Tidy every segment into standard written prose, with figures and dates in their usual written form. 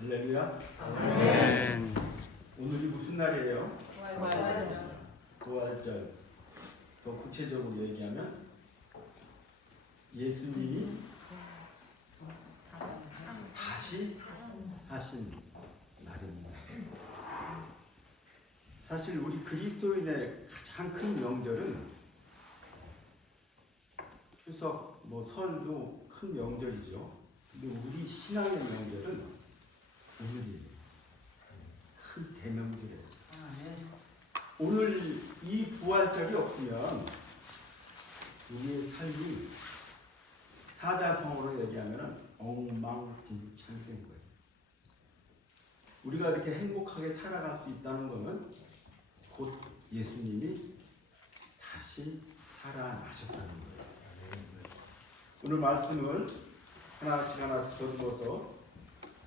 할렐루야. 아멘. 오늘이 무슨 날이에요? 부활절. 부활절. 더 구체적으로 얘기하면 예수님이 다시 사신 날입니다. 사실 우리 그리스도인의 가장 큰 명절은 추석, 설도 큰 명절이죠. 근데 우리 신앙의 명절은 오늘이에요. 큰 대명절이에요. 오늘 이 부활절이 없으면 우리의 삶이 사자성어로 얘기하면 엉망진창된 거예요. 우리가 이렇게 행복하게 살아갈 수 있다는 것은 곧 예수님이 다시 살아나셨다는 거예요. 오늘 말씀을 하나씩 더듬어서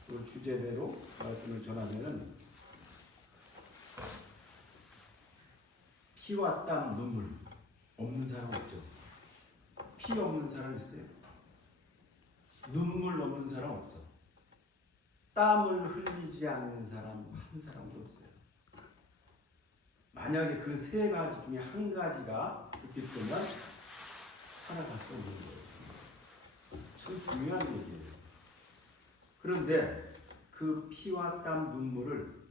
그 주제대로 말씀을 전하면은 피와 땀, 눈물 없는 사람 없죠. 피 없는 사람 있어요? 눈물 없는 사람 없어. 땀을 흘리지 않는 사람 한 사람도 없어요. 만약에 그 세 가지 중에 한 가지가 있기 때문에 살아갈 수 없는 거예요. 참 중요한 얘기예요. 그런데 그 피와 땀, 눈물을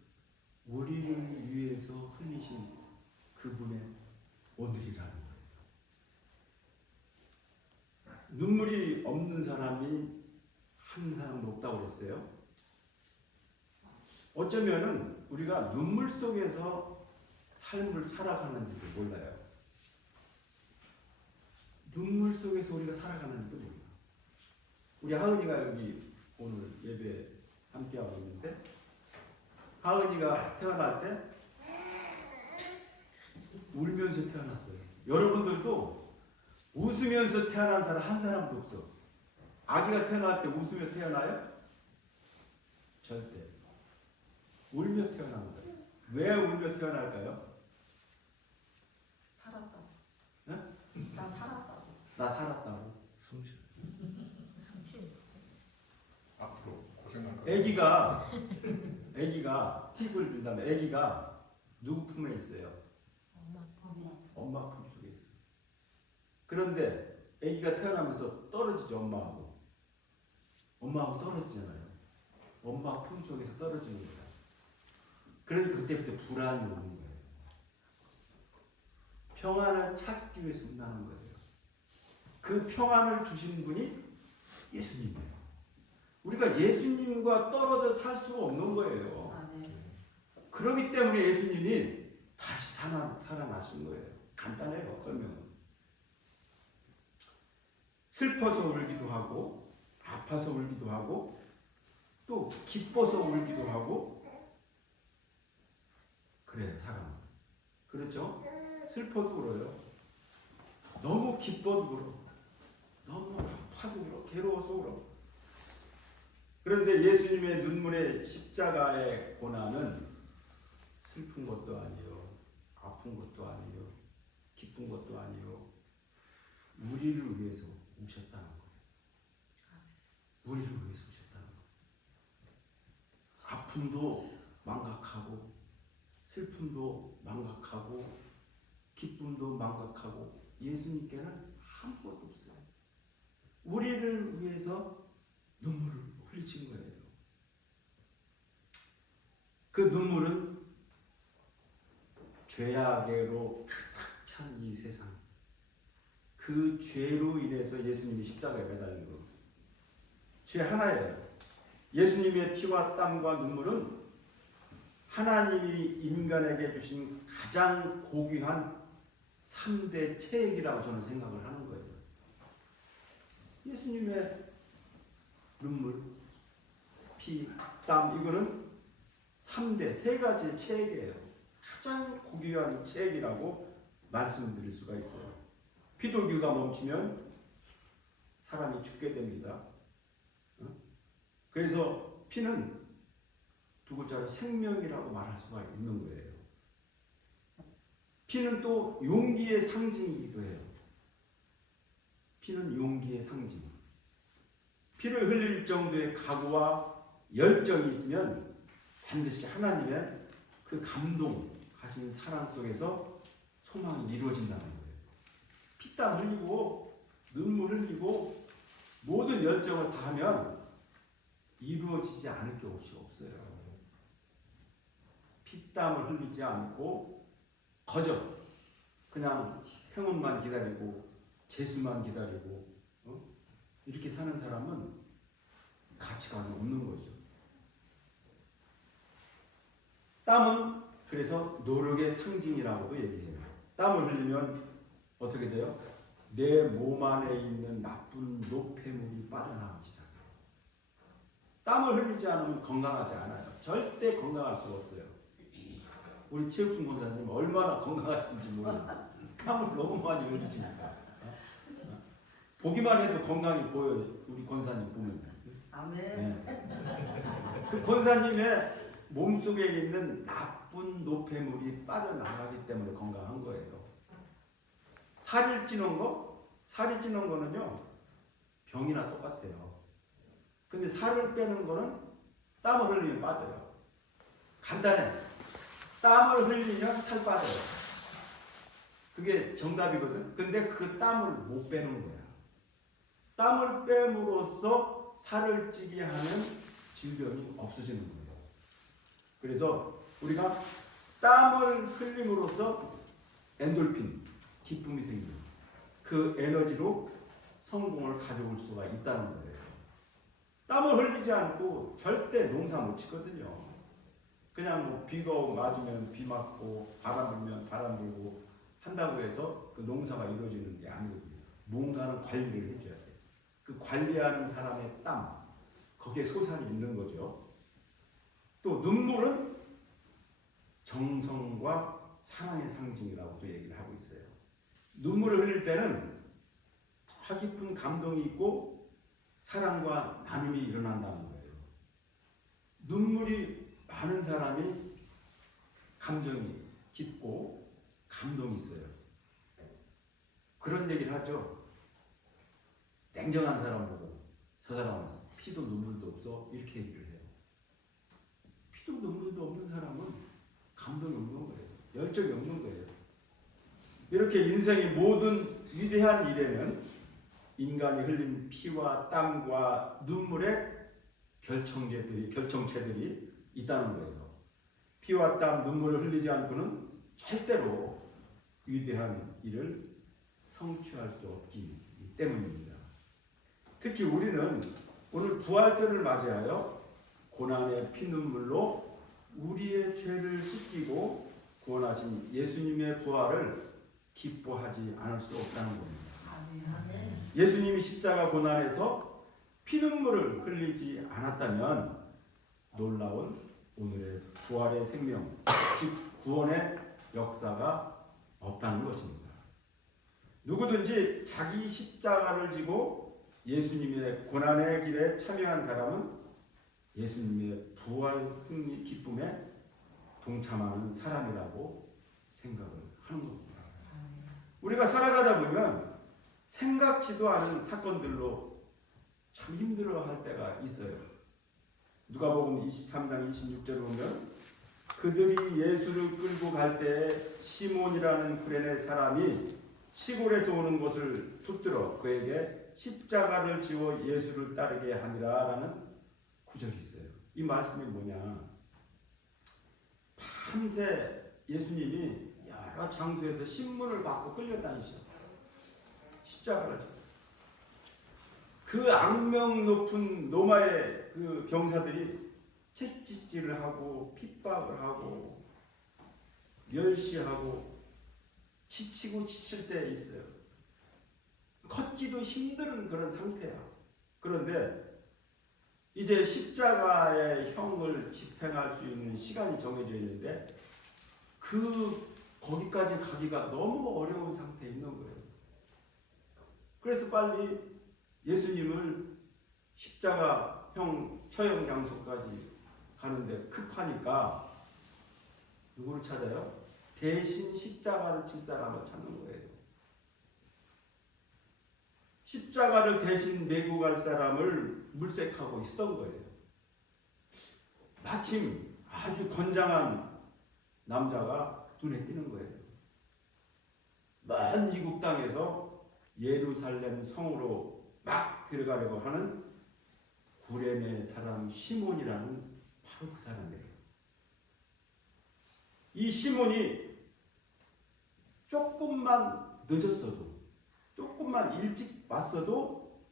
우리를 위해서 흘리신 그분의 오늘이라는 거예요. 눈물이 없는 사람이 한 사람도 없다고 그랬어요. 어쩌면은 우리가 눈물 속에서 삶을 살아가는지도 몰라요. 눈물 속에서 우리가 살아가는지도 몰라요. 우리 하은이가 여기 오늘 예배 함께하고 있는데, 하은이가 태어날 때 울면서 태어났어요. 여러분들도 웃으면서 태어난 사람 한 사람도 없어. 아기가 태어날 때 웃으며 태어나요? 절대. 울며 태어납니다. 왜 울며 태어날까요? 살았다고. 네? 나 살았다고. 나 살았다고. 숨쉬어. 앞으로 고생할 거예요. 애기가 팁을 준다면 애기가 누구 품에 있어요? 엄마 품 속에 있어요. 그런데 애기가 태어나면서 떨어지죠. 엄마하고 떨어지잖아요. 엄마 품 속에서 떨어지는 거예요. 그러니까 그때부터 불안이 오는 거예요. 평안을 찾기 위해서 운다는 거예요. 그 평안을 주신 분이 예수님이에요. 우리가 예수님과 떨어져 살 수가 없는 거예요. 그렇기 때문에 예수님이 다시 살아나신 거예요. 간단해요. 설명은. 슬퍼서 울기도 하고, 아파서 울기도 하고, 또 기뻐서 울기도 하고, 그래요. 사람은. 그렇죠? 슬퍼도 울어요. 너무 기뻐도 울어. 너무 아파도 울어. 괴로워서 울어. 그런데 예수님의 눈물의 십자가의 고난은 슬픈 것도 아니요, 아픈 것도 아니요, 기쁜 것도 아니요, 우리를 위해서 우셨다는 거예요. 우리를 위해서 우셨다는 거예요. 아픔도 망각하고, 슬픔도 망각하고, 기쁨도 망각하고, 예수님께는 아무것도 없어요. 우리를 위해서 눈물을 흘리신 거예요. 그 눈물은 죄악으로 가득 찬 이 세상, 그 죄로 인해서 예수님이 십자가에 매달린 거, 죄 하나예요. 예수님의 피와 땀과 눈물은 하나님이 인간에게 주신 가장 고귀한 3대 체액이라고 저는 생각을 하는 거예요. 예수님의 눈물, 피, 땀, 이거는 3대, 3가지 체액이에요. 가장 고귀한 체액이라고 말씀드릴 수가 있어요. 피돌기가 멈추면 사람이 죽게 됩니다. 그래서 피는 두 글자로 생명이라고 말할 수가 있는 거예요. 피는 또 용기의 상징이기도 해요. 피는 용기의 상징. 피를 흘릴 정도의 각오와 열정이 있으면 반드시 하나님의 그 감동하신 사랑 속에서 소망이 이루어진다는 거예요. 피땀 흘리고 눈물 흘리고 모든 열정을 다하면 이루어지지 않을 것이 없어요. 피땀을 흘리지 않고 거저 그냥 행운만 기다리고 재수만 기다리고 이렇게 사는 사람은 가치관이 없는 거죠. 땀은 그래서 노력의 상징이라고도 얘기해요. 땀을 흘리면 어떻게 돼요? 내 몸 안에 있는 나쁜 노폐물이 빠져나가기 시작해요. 땀을 흘리지 않으면 건강하지 않아요. 절대 건강할 수가 없어요. 우리 최욱순 권사님 얼마나 건강하신지 몰라요. 땀을 너무 많이 흘리시니까. 보기만 해도 건강이 보여요. 우리 권사님 보면. 아멘. 네. 그 권사님의 몸속에 있는 나쁜 노폐물이 빠져나가기 때문에 건강한 거예요. 살이 찌는 거는요 병이나 똑같아요. 근데 살을 빼는 거는 땀을 흘리면 빠져요. 간단해. 땀을 흘리면 살 빠져요. 그게 정답이거든. 근데 그 땀을 못 빼는 거야. 땀을 빼므로써 살을 찌게 하는 질병이 없어지는 거예요. 그래서 우리가 땀을 흘림으로써 엔돌핀, 기쁨이 생기는 그 에너지로 성공을 가져올 수가 있다는 거예요. 땀을 흘리지 않고 절대 농사 못 치거든요. 그냥 뭐 비가 맞으면 비 맞고 바람 불면 바람 불고 한다고 해서 그 농사가 이루어지는 게 아니거든요. 뭔가는 관리를 해줘야 돼요. 그 관리하는 사람의 땀, 거기에 소산이 있는 거죠. 또 눈물은 정성과 사랑의 상징이라고도 얘기를 하고 있어요. 눈물을 흘릴 때는 더 깊은 감동이 있고 사랑과 나눔이 일어난다는 거예요. 눈물이 많은 사람이 감정이 깊고 감동이 있어요. 그런 얘기를 하죠. 냉정한 사람 보고 저 사람은 피도 눈물도 없어 이렇게 얘기를 해요. 피도 눈물도 없는 사람은 감동이 없는 거예요. 열정이 없는 거예요. 이렇게 인생의 모든 위대한 일에는 인간이 흘린 피와 땀과 눈물의 결정체들이 있다는 거예요. 피와 땀, 눈물을 흘리지 않고는 절대로 위대한 일을 성취할 수 없기 때문입니다. 특히 우리는 오늘 부활절을 맞이하여 고난의 피눈물로 우리의 죄를 씻기고 구원하신 예수님의 부활을 기뻐하지 않을 수 없다는 겁니다. 예수님이 십자가 고난에서 피눈물을 흘리지 않았다면 놀라운 오늘의 부활의 생명, 즉 구원의 역사가 없다는 것입니다. 누구든지 자기 십자가를 지고 예수님의 고난의 길에 참여한 사람은 예수님의 부활 승리 기쁨에 동참하는 사람이라고 생각을 하는 겁니다. 우리가 살아가다 보면 생각지도 않은 사건들로 참 힘들어할 때가 있어요. 누가복음 23장 26절을 보면 그들이 예수를 끌고 갈 때 시몬이라는 구레네 사람이 시골에서 오는 것을 붙들어 그에게 십자가를 지워 예수를 따르게 하니라 라는 구절이 있어요. 이 말씀이 뭐냐? 밤새 예수님이 여러 장소에서 신문을 받고 끌려다니셔. 십자가를 지고. 그 악명 높은 로마의 그 병사들이 채찍질을 하고 핍박을 하고 멸시하고 지치고 지칠 때 있어요. 걷기도 힘든 그런 상태야. 그런데 이제 십자가의 형을 집행할 수 있는 시간이 정해져 있는데 거기까지 가기가 너무 어려운 상태에 있는 거예요. 그래서 빨리 예수님을 십자가형 처형 장소까지 가는데 급하니까 누구를 찾아요? 대신 십자가를 칠 사람을 찾는 거예요. 십자가를 대신 메고 갈 사람을 물색하고 있었던 거예요. 마침 아주 건장한 남자가 눈에 띄는 거예요. 먼 이국 땅에서 예루살렘 성으로 막 들어가려고 하는 구레네 사람 시몬이라는 바로 그 사람이에요. 이 시몬이 조금만 늦었어도, 조금만 일찍 왔어도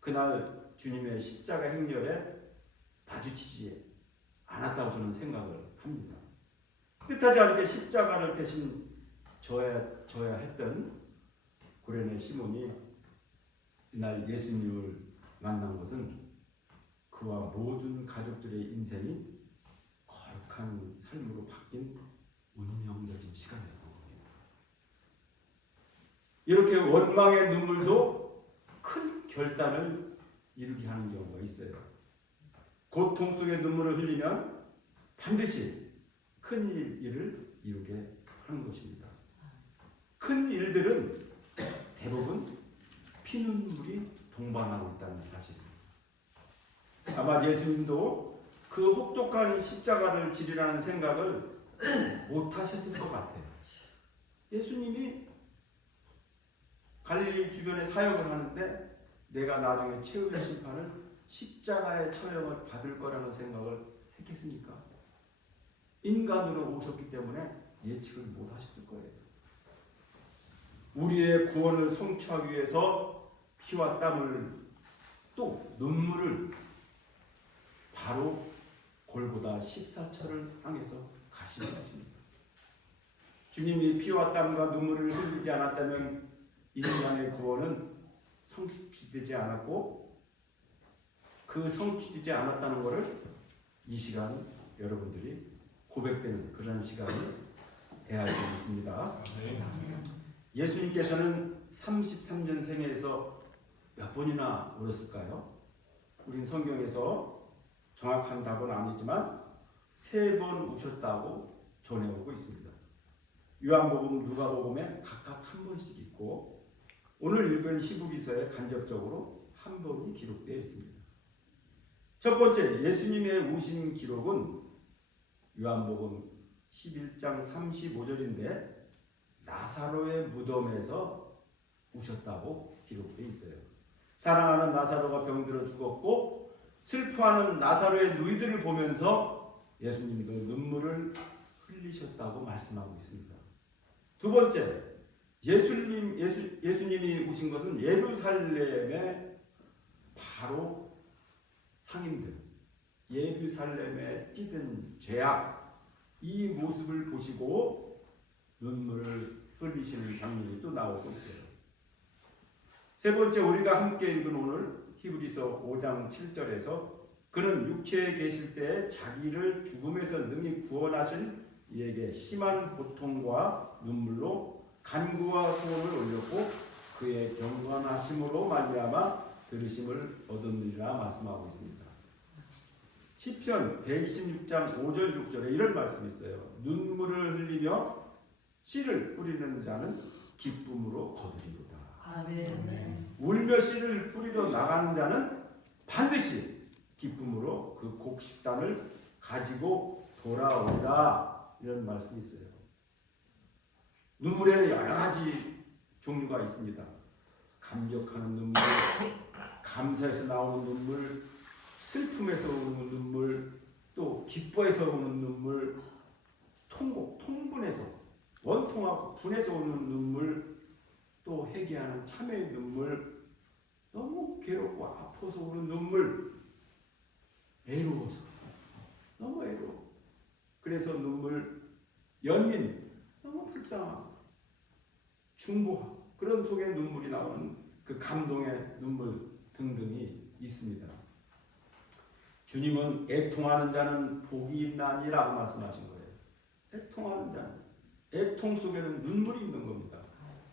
그날 주님의 십자가 행렬에 마주치지 않았다고 저는 생각을 합니다. 뜻하지 않게 십자가를 대신 져야 했던 구레네 시몬이 이날 예수님을 만난 것은 그와 모든 가족들의 인생이 거룩한 삶으로 바뀐 운명적인 시간이었던 겁니다. 이렇게 원망의 눈물도 큰 결단을 이루게 하는 경우가 있어요. 고통 속에 눈물을 흘리면 반드시 큰 일을 이루게 하는 것입니다. 큰 일들은 대부분 피눈물이 동반하고 있다는 사실입니다. 아마 예수님도 그 혹독한 십자가를 지리라는 생각을 못 하셨을 것 같아요. 예수님이 갈릴리 주변에 사역을 하는데 내가 나중에 최후의 심판을 십자가의 처형을 받을 거라는 생각을 했겠습니까? 인간으로 오셨기 때문에 예측을 못 하셨을 거예요. 우리의 구원을 성취하기 위해서 피와 땀을 또 눈물을 바로 골고다 십사처를 향해서 가시는 것입니다. 주님이 피와 땀과 눈물을 흘리지 않았다면 인간의 구원은 성취되지 않았고 그 성취되지 않았다는 것을 이 시간 여러분들이 고백되는 그런 시간이 돼야 되겠습니다. 예수님께서는 33년생에서 몇 번이나 오셨을까요? 우린 성경에서 정확한 답은 아니지만 3번 오셨다고 전해오고 있습니다. 요한복음, 누가복음에 각각 한 번씩 있고 오늘 읽은 히브리서에 간접적으로 한 번이 기록되어 있습니다. 첫 번째 예수님의 오신 기록은 요한복음 11장 35절인데 나사로의 무덤에서 오셨다고 기록되어 있어요. 사랑하는 나사로가 병들어 죽었고 슬퍼하는 나사로의 누이들을 보면서 예수님도 눈물을 흘리셨다고 말씀하고 있습니다. 두 번째, 예수님이 오신 것은 예루살렘의 바로 상인들, 예루살렘에 찌든 죄악, 이 모습을 보시고 눈물을 흘리시는 장면이 또 나오고 있어요. 세 번째, 우리가 함께 읽은 오늘 히브리서 5장 7절에서 그는 육체에 계실 때 자기를 죽음에서 능히 구원하신 이에게 심한 고통과 눈물로 간구와 소원을 올렸고 그의 경건하심으로 말미암아 들으심을 얻었느니라 말씀하고 있습니다. 시편 126장 5절 6절에 이런 말씀이 있어요. 눈물을 흘리며 씨를 뿌리는 자는 기쁨으로 거두리로다. 아멘. 울며 씨를 뿌리러 나가는 자는 반드시 기쁨으로 그 곡식단을 가지고 돌아오리라. 이런 말씀이 있어요. 눈물에는 여러 가지 종류가 있습니다. 감격하는 눈물, 감사해서 나오는 눈물, 슬픔에서 오는 눈물, 또 기뻐해서 오는 눈물, 통분해서 원통하고 분해서 오는 눈물, 또 회개하는 참회의 눈물, 너무 괴롭고 아파서 오는 눈물, 애로워서 너무 애로워. 그래서 눈물, 연민, 너무 불쌍하고 중보하고 그런 속에 눈물이 나오는 그 감동의 눈물 등등이 있습니다. 주님은 애통하는 자는 복이 있나니라고 말씀하신 거예요. 애통하는 자는, 애통 속에는 눈물이 있는 겁니다.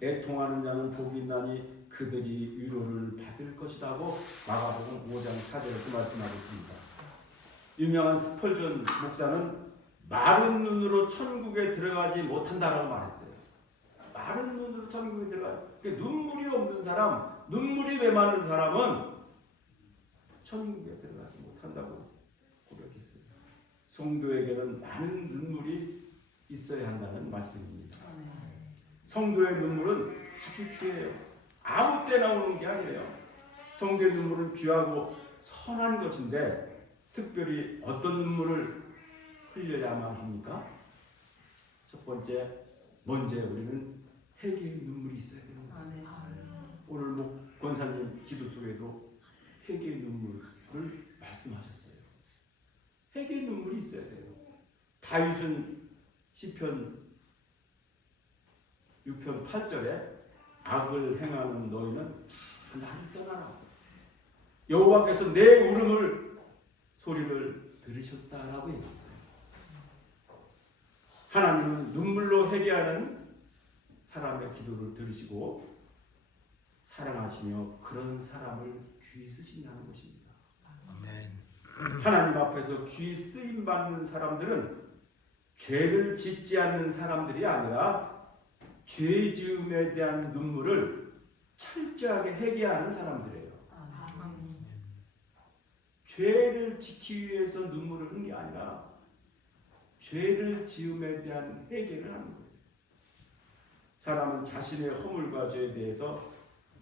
애통하는 자는 복이 있나니 그들이 위로를 받을 것이라고 마가복음 5장 4절에서 말씀하고 있습니다. 유명한 스펄전 목사는 마른 눈으로 천국에 들어가지 못한다라고 말했어요. 마른 눈으로 천국에 눈물이 없는 사람, 눈물이 메마른 사람은 천국에 들어가지 못한다고 고백했어요. 성도에게는 많은 눈물이 있어야 한다는 말씀입니다. 성도의 눈물은 아주 귀해요. 아무 때나 오는 게 아니에요. 성도의 눈물은 귀하고 선한 것인데 특별히 어떤 눈물을 흘려야만 합니까? 첫 번째, 먼저 우리는 회개의 눈물이 있어야 됩니다. 오늘 권사님 기도 속에도 회개의 눈물을 말씀하셨어요. 회개의 눈물이 있어야 돼요. 다윗은 시편 6편 8절에 악을 행하는 너희는 다 나를 떠나라. 여호와께서 내 울음을 소리를 들으셨다라고 얘기했어요. 하나님은 눈물로 회개하는 사람의 기도를 들으시고 사랑하시며 그런 사람을 귀히 쓰신다는 것입니다. 하나님 앞에서 귀히 쓰임 받는 사람들은 죄를 짓지 않는 사람들이 아니라 죄 지음에 대한 눈물을 철저하게 회개하는 사람들이에요. 죄를 지키기 위해서 눈물을 흘린 게 아니라 죄를 지음에 대한 회개를 하는 거예요. 사람은 자신의 허물과 죄에 대해서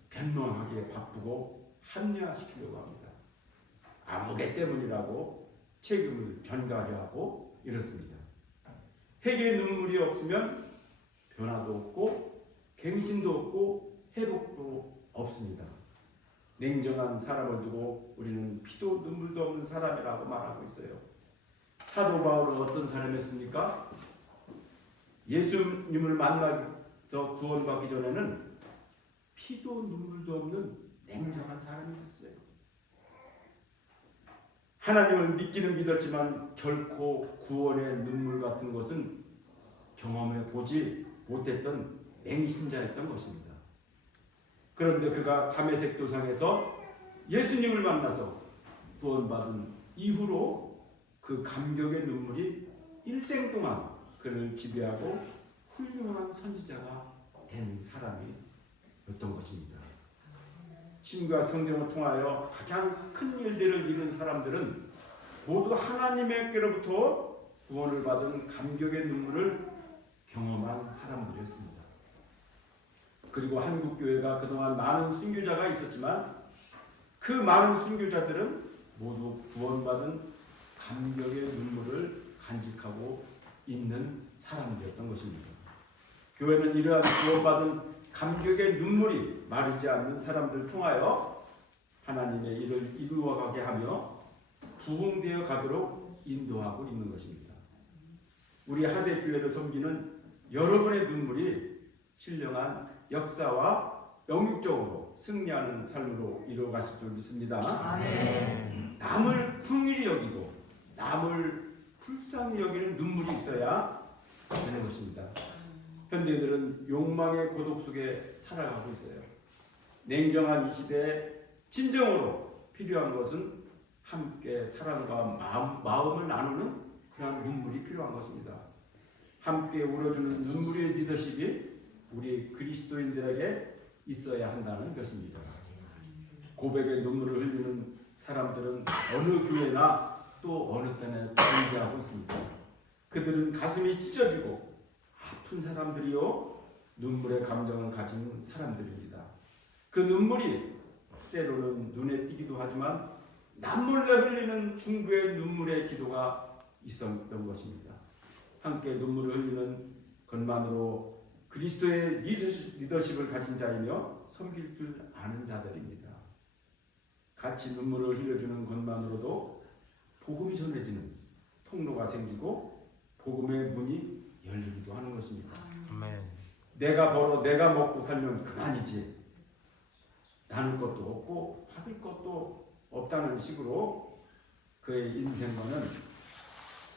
변명하기에 바쁘고 합리화시키려고 합니다. 아무개 때문이라고 책임을 전가하려 하고 이렇습니다. 회개의 눈물이 없으면 변화도 없고 갱신도 없고 회복도 없습니다. 냉정한 사람을 두고 우리는 피도 눈물도 없는 사람이라고 말하고 있어요. 사도 바울은 어떤 사람이었습니까? 예수님을 만나서 구원받기 전에는 피도 눈물도 없는 냉정한 사람이었어요. 하나님을 믿기는 믿었지만 결코 구원의 눈물 같은 것은 경험해 보지 못했던 맹신자였던 것입니다. 그런데 그가 다메섹 도상에서 예수님을 만나서 구원받은 이후로 그 감격의 눈물이 일생 동안 그를 지배하고 훌륭한 선지자가 된 사람이었던 것입니다. 신과 성경을 통하여 가장 큰 일들을 이룬 사람들은 모두 하나님께로부터 구원을 받은 감격의 눈물을 경험한 사람들이었습니다. 그리고 한국교회가 그동안 많은 순교자가 있었지만 그 많은 순교자들은 모두 구원받은 감격의 눈물을 간직하고 있는 사람들이었던 것입니다. 교회는 이러한 구원받은 감격의 눈물이 마르지 않는 사람들을 통하여 하나님의 일을 이루어가게 하며 부흥되어 가도록 인도하고 있는 것입니다. 우리 하대교회를 섬기는 여러분의 눈물이 신령한 역사와 영육적으로 승리하는 삶으로 이루어가실 줄 믿습니다. 아멘. 남을 긍휼히 여기고 남을 불쌍히 여기는 눈물이 있어야 되는 것입니다. 현대인들은 욕망의 고독 속에 살아가고 있어요. 냉정한 이 시대에 진정으로 필요한 것은 함께 사랑과 마음을 나누는 그런 눈물이 필요한 것입니다. 함께 울어주는 눈물의 리더십이 우리 그리스도인들에게 있어야 한다는 것입니다. 고백의 눈물을 흘리는 사람들은 어느 교회나 또 어느 때나 존재하고 있습니다. 그들은 가슴이 찢어지고 아픈 사람들이요 눈물의 감정을 가진 사람들입니다. 그 눈물이 때로는 눈에 띄기도 하지만 남몰래 흘리는 중보의 눈물의 기도가 있었던 것입니다. 함께 눈물을 흘리는 것만으로 그리스도의 리더십을 가진 자이며 섬길 줄 아는 자들입니다. 같이 눈물을 흘려주는 것만으로도 복음이 전해지는 통로가 생기고 복음의 문이 열리기도 하는 것입니다. 아멘. 내가 벌어 내가 먹고 살면 그만이지 나눌 것도 없고 받을 것도 없다는 식으로 그의 인생과는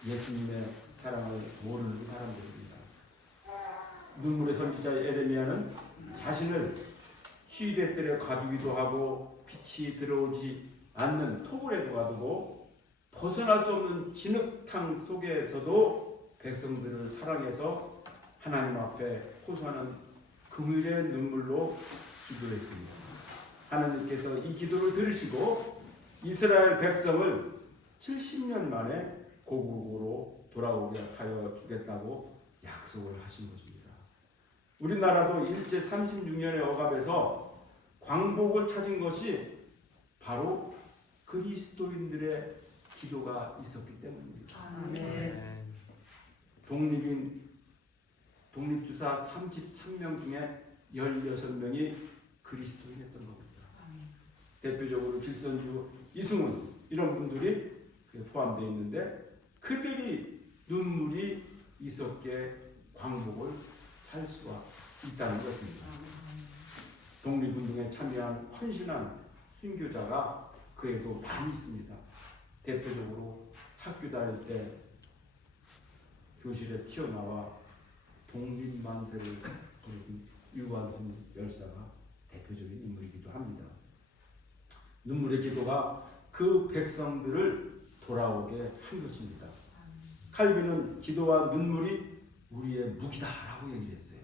예수님의 사랑을 모르는 사람들입니다. 눈물의 선지자 에레미야는 자신을 시대들에 가두기도 하고 빛이 들어오지 않는 토굴에 놓아두고 벗어날 수 없는 진흙탕 속에서도 백성들을 사랑해서 하나님 앞에 호소하는 긍휼의 눈물로 기도했습니다. 하나님께서 이 기도를 들으시고 이스라엘 백성을 70년 만에 고국으로 돌아오게 하여 주겠다고 약속을 하신 것입니다. 우리나라도 일제 36년의 억압에서 광복을 찾은 것이 바로 그리스도인들의 기도가 있었기 때문입니다. 아멘. 독립주사 33명 중에 16명이 그리스도인이었던 겁니다. 대표적으로 길선주, 이승훈 이런 분들이 포함되어 있는데 그들이 눈물이 있었기에 광복을 찾을 수가 있다는 것입니다. 독립운동에 참여한 헌신한 순교자가 그에도 많이 있습니다. 대표적으로 학교 다닐 때 교실에 튀어나와 독립만세를 부른 유관순 열사가 대표적인 인물이기도 합니다. 눈물의 기도가 그 백성들을 돌아오게 한 것입니다. 칼빈은 기도와 눈물이 우리의 무기다라고 얘기를 했어요.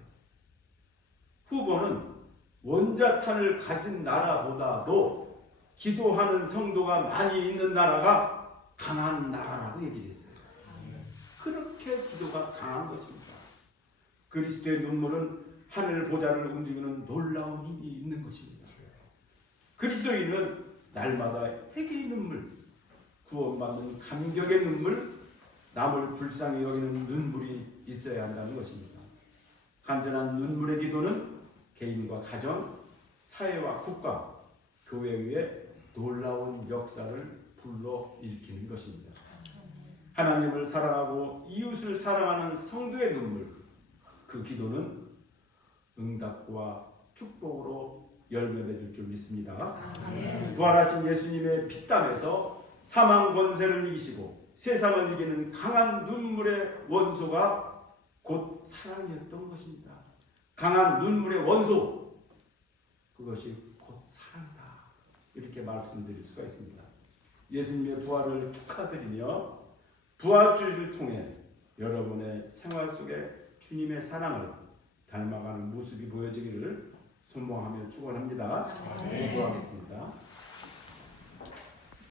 후보는 원자탄을 가진 나라보다도 기도하는 성도가 많이 있는 나라가 강한 나라라고 얘기를 했어요. 그렇게 기도가 강한 것입니다. 그리스도의 눈물은 하늘 보좌를 움직이는 놀라운 힘이 있는 것입니다. 그리스도인은 날마다 회개의 눈물, 구원받는 감격의 눈물, 남을 불쌍히 여기는 눈물이 있어야 한다는 것입니다. 간절한 눈물의 기도는 개인과 가정, 사회와 국가, 교회 위에 놀라운 역사를 불러일으키는 것입니다. 하나님을 사랑하고 이웃을 사랑하는 성도의 눈물, 그 기도는 응답과 축복으로 열매맺을 줄 믿습니다. 부활하신 예수님의 피땀에서 사망 권세를 이기시고 세상을 이기는 강한 눈물의 원소가 곧 사랑이었던 것입니다. 강한 눈물의 원소, 그것이 곧 사랑이다. 이렇게 말씀드릴 수가 있습니다. 예수님의 부활을 축하드리며 부활주의를 통해 여러분의 생활 속에 주님의 사랑을 닮아가는 모습이 보여지기를 소망하며 축원합니다. 기도하겠습니다.